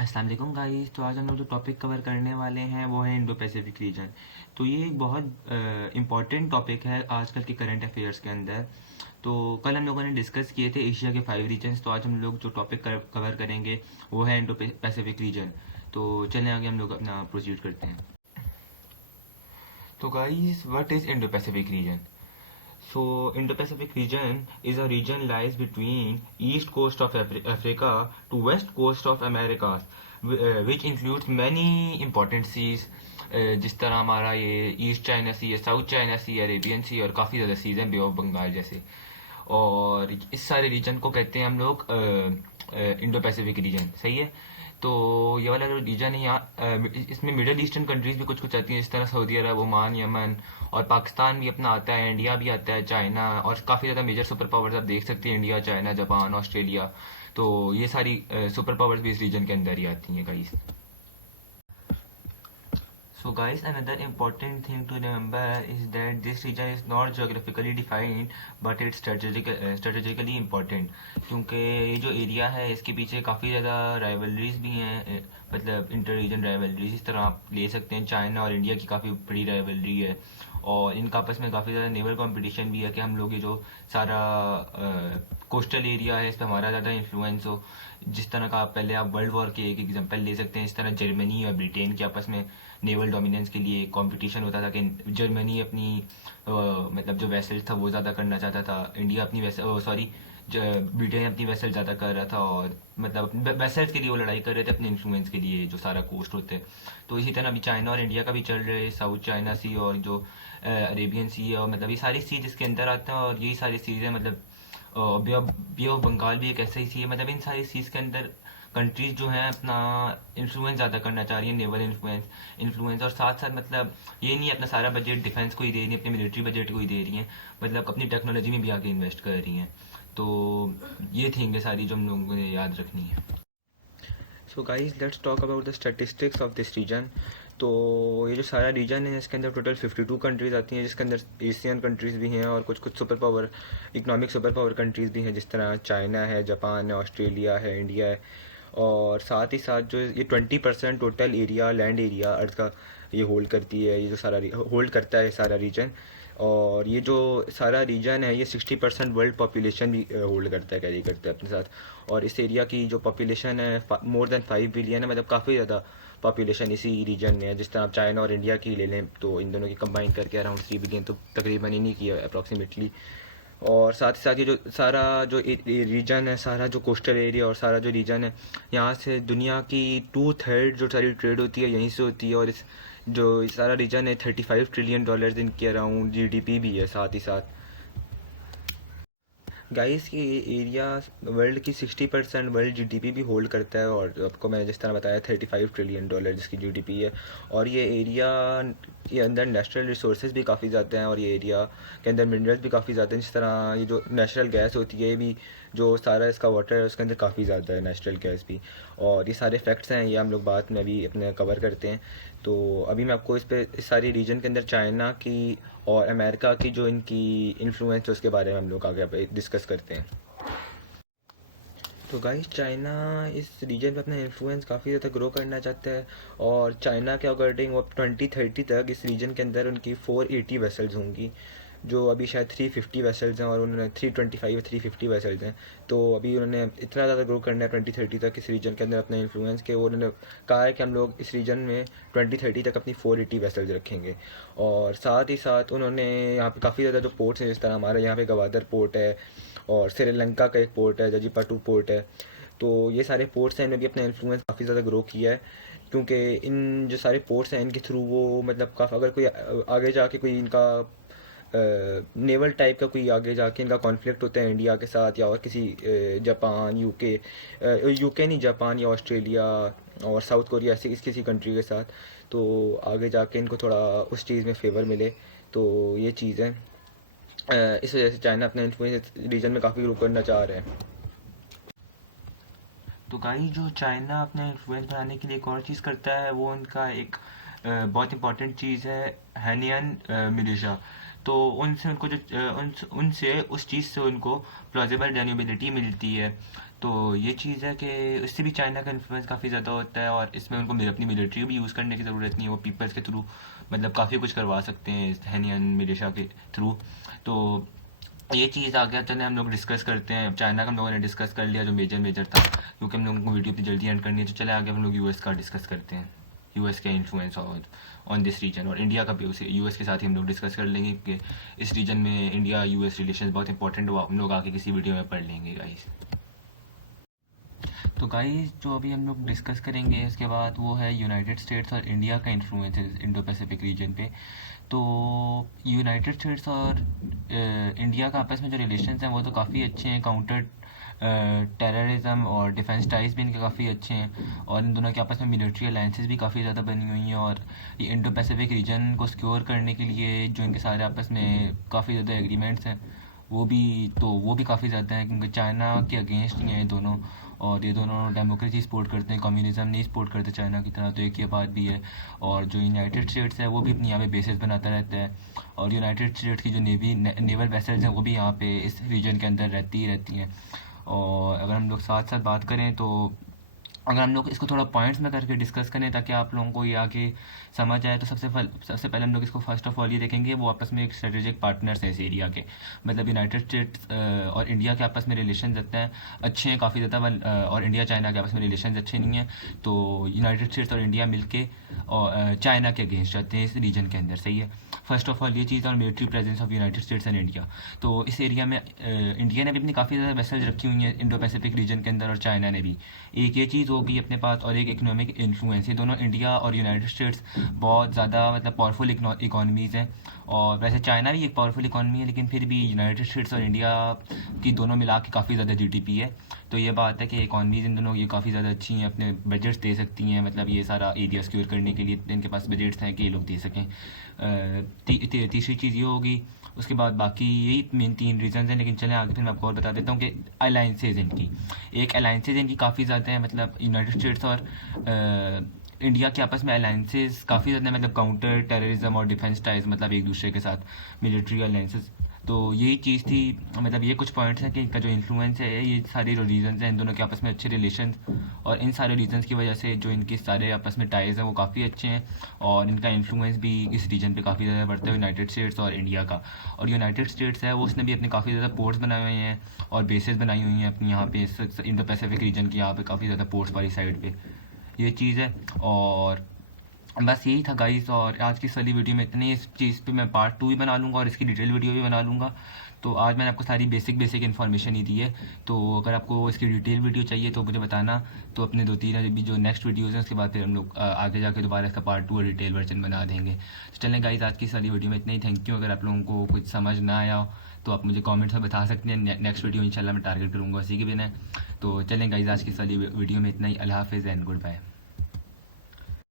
अस्सलाम वालेकुम गाइस। तो आज हम लोग जो टॉपिक कवर करने वाले हैं वो है इंडो पैसिफिक रीजन। तो ये एक बहुत इम्पॉर्टेंट टॉपिक है आजकल के करंट अफेयर्स के अंदर। तो कल हम लोगों ने डिस्कस किए थे एशिया के 5 रीजन्स। तो आज हम लोग जो टॉपिक कवर करेंगे वो है इंडो पैसिफिक रीजन। तो चलें आगे हम लोग अपना प्रोसीड करते हैं। तो guys, what is Indo Pacific region? So, Indo-Pacific region is a region lies between east coast of Africa to west coast of Americas, which includes many important seas, जिस तरह हमारा ये ईस्ट चाइना सी है, south China सी, Arabian सी और काफ़ी ज़्यादा seize हैं, बे of Bengal जैसे। और इस सारे रीजन को कहते हैं हम लोग इंडो पैसिफिक रीजन। सही है। तो ये वाला जो रीजन है यहाँ इसमें मिडल ईस्टर्न कंट्रीज भी कुछ कुछ आती हैं, जिस तरह सऊदी अरब, ओमान, यमन और पाकिस्तान भी अपना आता है, इंडिया भी आता है, चाइना और काफ़ी ज़्यादा मेजर सुपर पावर्स आप देख सकते हैं, इंडिया, चाइना, जापान, ऑस्ट्रेलिया। तो ये सारी सुपर पावर्स भी इस रीजन के अंदर ही आती हैं guys. So guys, another important thing to remember is that this region is not geographically defined but it's strategically important, क्योंकि ये जो एरिया है इसके पीछे काफ़ी ज़्यादा राइवलरीज भी हैं, मतलब इंटर रीजन राइवलरीज इस तरह आप ले सकते हैं। चाइना और इंडिया की काफ़ी बड़ी राइवलरी है और इनका आपस में काफ़ी ज़्यादा नेवल कंपटीशन भी है कि हम लोग ये जो सारा कोस्टल एरिया है इस पर हमारा ज़्यादा इन्फ्लुएंस हो। जिस तरह का आप वर्ल्ड वॉर के एक एग्जांपल ले सकते हैं, इस तरह जर्मनी और ब्रिटेन के आपस में नेवल डोमिनेंस के लिए कंपटीशन होता था कि जर्मनी अपनी मतलब जो वेसल्स था वो ज़्यादा करना चाहता था, इंडिया अपनी वेसल सॉरी ब्रिटेन अपनी वेसल ज़्यादा कर रहा था, और मतलब वेसल्स के लिए वो लड़ाई कर रहे थे अपने इन्फ्लुएंस के लिए जो सारा कोस्ट होते हैं। तो इसी तरह अभी चाइना और इंडिया का भी चल रहे हैं, साउथ चाइना सी और जो अरेबियन सी है, और मतलब ये सारी सी जिसके अंदर आते हैं, और यही सारी चीज़ें मतलब बे ऑफ बंगाल भी एक ऐसा ही सी है। मतलब इन सारी सीज के अंदर कंट्रीज जो हैं अपना इन्फ्लुएंस ज़्यादा करना चाह रही हैं, नेवल इन्फ्लुएंस इन्फ्लुएंस और साथ साथ मतलब ये नहीं अपना सारा बजट डिफेंस को ही दे रही हैं, अपने मिलिट्री बजट को ही दे रही हैं, मतलब अपनी टेक्नोलॉजी में भी आगे इन्वेस्ट कर रही हैं। तो ये थिंग है सारी जो हम लोगों ने याद रखनी है। So guys, let's talk about the statistics of this region. तो ये जो सारा रीजन है इसके अंदर टोटल 52 कंट्रीज़ आती हैं, जिसके अंदर एशियन कंट्रीज़ भी हैं और कुछ कुछ super power economic super power countries भी हैं, जिस तरह चाइना है, जापान है, ऑस्ट्रेलिया है, इंडिया है। और साथ ही साथ जो ये 20% टोटल एरिया, लैंड एरिया अर्थ का ये होल्ड करती है, ये जो सारा होल्ड करता है सारा रीजन। और ये जो सारा रीजन है ये 60% वर्ल्ड पॉपुलेशन भी होल्ड करता है, कैरी करता है अपने साथ। और इस एरिया की जो पॉपुलेशन है मोर देन 5 बिलियन है, मतलब काफ़ी ज़्यादा पॉपुलेशन इसी रीजन में है। जिस तरह आप चाइना और इंडिया की ले लें तो इन दोनों की कंबाइन करके अराउंड 3 बिलियन तो तकरीबन इन्हीं की है अप्रॉक्सीमेटली। और साथ ही साथ ये जो सारा जो रीजन है, सारा जो कोस्टल एरिया और सारा जो रीजन है, यहाँ से दुनिया की 2/3 जो सारी ट्रेड होती है यहीं से होती है। और इस जो सारा रीजन है $35 ट्रिलियन इनके अराउंड जीडीपी भी है साथ ही साथ। गाइस, ये एरिया वर्ल्ड की 60% वर्ल्ड जीडीपी भी होल्ड करता है, और आपको मैंने जिस तरह बताया $35 ट्रिलियन जिसकी जीडीपी है। और ये एरिया के अंदर नेचुरल रिसोर्सेज भी काफ़ी ज़्यादा हैं, और ये एरिया के अंदर मिनरल्स भी काफ़ी ज़्यादा हैं। जिस तरह ये जो नेचुरल गैस होती है, ये भी जो सारा इसका वाटर है उसके अंदर काफ़ी ज़्यादा है नेचुरल गैस भी। और ये सारे फैक्ट्स हैं, ये हम लोग बाद में अभी अपने कवर करते हैं। तो अभी मैं आपको इस सारी रीजन के अंदर चाइना की और अमेरिका की जो इनकी इन्फ्लुएंस है उसके बारे में हम लोग आगे डिस्कस करते हैं। तो गाइस, चाइना इस रीजन पे अपना इन्फ्लुएंस काफ़ी ज़्यादा ग्रो करना चाहता है, और चाइना के अकॉर्डिंग वो 2030 तक इस रीजन के अंदर उनकी 480 वेसल्स होंगी, जो अभी शायद 350 वेसल्स हैं, और उन्होंने 325 या 350 वेसल्स हैं। तो अभी उन्होंने इतना ज़्यादा ग्रो करना है 2030 तक इस रीजन के अंदर अपना इन्फ्लुएंस के, उन्होंने कहा है कि हम लोग इस रीजन में 2030 तक अपनी 480 वेसल्स रखेंगे। और साथ ही साथ उन्होंने यहाँ पे काफ़ी ज़्यादा जो पोर्ट्स हैं, जिस तरह हमारे यहाँ पे गवादर पोर्ट है, और श्रीलंका का एक पोर्ट है, जजीपाटू पोर्ट है। तो ये सारे पोर्ट्स हैं, इन्होंने भी अपना इन्फ्लुएंस काफ़ी ज़्यादा ग्रो किया है, क्योंकि इन जो सारे पोर्ट्स हैं इनके थ्रू वो मतलब काफ़ी, अगर कोई आगे जाके कोई इनका नेवल टाइप का कोई आगे जाके इनका कॉन्फ्लिक्ट होता है इंडिया के साथ, या और किसी जापान, यूके, यूके नहीं, जापान या ऑस्ट्रेलिया और साउथ कोरिया, ऐसे किसी कंट्री के साथ, तो आगे जाके इनको थोड़ा उस चीज़ में फेवर मिले। तो ये चीज़ है, इस वजह से चाइना अपना इन्फ्लुएंस रीजन में काफ़ी ग्रो करना चाह रहे हैं। तो गाइस, जो चाइना अपना इन्फ्लुएंस बढ़ाने के लिए एक और चीज़ करता है वो उनका एक बहुत इंपॉर्टेंट चीज़ है, हैनियन मिलिशिया। तो उनसे उनको उनसे उस चीज़ से उनको प्लॉजिबल डेन्यूबिलिटी मिलती है। तो ये चीज़ है कि इससे भी चाइना का इन्फ्लुएंस काफ़ी ज़्यादा होता है, और इसमें उनको अपनी मिलिट्री भी यूज़ करने की ज़रूरत नहीं है, वो पीपल्स के थ्रू मतलब काफ़ी कुछ करवा सकते हैं इस हेनियन मिलिशिया के थ्रू। तो ये चीज़ आ गया, चले हम लोग डिस्कस करते हैं। चाइना का हम लोगों ने डिस्कस कर लिया जो मेजर मेजर था, क्योंकि हम लोगों को वीडियो इतनी जल्दी एंड करनी है। तो चले आगे हम लोग यूएस का डिस्कस करते हैं, यूएस का इन्फ्लुएंस ऑन दिस रीजन, और इंडिया का भी उसे यूएस के साथ ही हम लोग डिस्कस कर लेंगे कि इस रीजन में इंडिया यूएस रिलेशन बहुत इंपॉर्टेंट हुआ, हम लोग आगे किसी वीडियो में पढ़ लेंगे गाइस। तो गाइस जो अभी हम लोग डिस्कस करेंगे इसके बाद वो है यूनाइटेड स्टेट्स और इंडिया का इन्फ्लुएंस इंडो पैसिफिक रीजन पे। तो यूनाइटेड स्टेट्स और इंडिया का आपस में जो रिलेशंस हैं वो तो काफ़ी अच्छे हैं। काउंटर टेररिज्म और डिफेंस टाइज भी इनके काफ़ी अच्छे हैं, और इन दोनों के आपस में मिलिट्री अलाइंसेस भी काफ़ी ज़्यादा बनी हुई हैं। और ये इंडो पैसिफिक रीजन को सिक्योर करने के लिए जो इनके सारे आपस में काफ़ी ज़्यादा एग्रीमेंट्स हैं वो भी काफ़ी ज़्यादा हैं, क्योंकि चाइना के अगेंस्ट नहीं है ये दोनों, और ये दोनों डेमोक्रेसी सपोर्ट करते हैं, कम्युनिज्म नहीं सपोर्ट करते चाइना की तरह। तो एक ये बात भी है। और जो यूनाइटेड स्टेट्स है वो भी अपनी यहाँ पे बेसिस बनाता रहता है, और यूनाइटेड स्टेट्स की जो नेवल वेसल्स हैं वो भी यहाँ पे इस रीजन के अंदर रहती हैं। और अगर हम लोग साथ साथ बात करें तो अगर हम लोग इसको थोड़ा पॉइंट्स में करके डिस्कस करें ताकि आप लोगों को ये आगे समझ आए, तो सबसे पहले हम लोग इसको फर्स्ट ऑफ ऑल ये देखेंगे वो आपस में एक स्ट्रेटेजिक पार्टनर्स हैं इस एरिया के। मतलब यूनाइटेड स्टेट्स और इंडिया के आपस में रिलेशन अच्छे हैं काफ़ी ज़्यादा, और इंडिया चाइना के आपस में रिलेशन अच्छे नहीं हैं। तो यूनाइटेड स्टेट्स और इंडिया मिलके और चाइना के अगेंस्ट जाते हैं इस रीजन के अंदर, सही है। फर्स्ट ऑफ ऑल ये चीज़ और military presence of United states and India. तो इस एरिया में इंडिया ने भी अपनी काफ़ी ज़्यादा वेसल्स रखी हुई हैं इंडो पैसिफिक रीजन के अंदर, और चाइना ने भी। एक ये चीज़ होगी अपने पास, और एक इकोनॉमिक इन्फ्लुएंस। ये दोनों इंडिया और यूनाइटेड स्टेट्स बहुत ज़्यादा मतलब पावरफुल इकोनॉमीज़ हैं। और वैसे चाइना भी एक पावरफुल इकोनॉमी है, लेकिन फिर भी यूनाइटेड स्टेट्स और इंडिया की दोनों मिला के काफ़ी ज़्यादा जीडीपी है। तो ये बात है कि इकोनॉमीज़ इन दोनों ये काफ़ी ज़्यादा अच्छी हैं, अपने बजट्स दे सकती हैं, मतलब ये सारा एरिया सिक्योर करने के लिए इनके पास बजट्स हैं कि ये लोग दे सकें। तीसरी चीज़ ये होगी। उसके बाद बाकी यही मेन 3 रीज़न हैं, लेकिन चलें आगे फिर मैं आपको और बता देता हूँ कि अलाइंसेज इनकी काफ़ी ज़्यादा है। मतलब यूनाइटेड स्टेट्स और इंडिया के आपस में अलाइंसेज काफ़ी ज़्यादा, मतलब काउंटर टेररिज्म और डिफेंस टाइज, मतलब एक दूसरे के साथ मिलिट्री अलाइंसेज। तो यही चीज़ थी, मतलब ये कुछ पॉइंट्स हैं कि इनका जो इन्फ्लुएंस है, ये सारे जो रीजन्स हैं इन दोनों के आपस में अच्छे रिलेशन, और इन सारे रीजन्स की वजह से जो इनके सारे आपस में टाइज हैं वो काफ़ी अच्छे हैं, और इनका इन्फ्लुएंस भी इस रीजन पे काफ़ी ज़्यादा बढ़ता है यूनाइटेड स्टेट्स और इंडिया का। और यूनाइटेड स्टेट्स है वो उसने भी अपने काफ़ी ज़्यादा पोर्ट्स बनाए हुए हैं और बेसेस बनाई हुई हैं अपनी यहाँ पे इंडो पैसिफिक रीजन की, यहाँ पे काफ़ी ज़्यादा पोर्ट्स वाली साइड पे ये चीज़ है। और बस यही था गाइस, और आज की सारी वीडियो में इतनी। इस चीज़ पे मैं पार्ट 2 भी बना लूँगा और इसकी डिटेल वीडियो भी बना लूँगा। तो आज मैंने आपको सारी बेसिक इन्फॉर्मेशन ही दी है। तो अगर आपको इसकी डिटेल वीडियो चाहिए तो मुझे बताना, तो अपने 2-3 अभी जो नेक्स्ट वीडियोज़ हैं उसके बाद फिर हम लोग आगे जाके दोबारा इसका पार्ट 2 और डिटेल वर्जन बना देंगे। तो चलें गाइस, आज की सारी वीडियो में इतना ही। Thank you. अगर आप लोगों को कुछ समझ ना आया हो तो आप मुझे कमेंट्स में बता सकते हैं। नेक्स्ट वीडियो इंशाल्लाह मैं टारगेट करूँगा उसी के बिना। तो चलें गाइस, आज की सारी वीडियो में इतना ही। अल्लाह हाफिज़ एंड गुड बाय।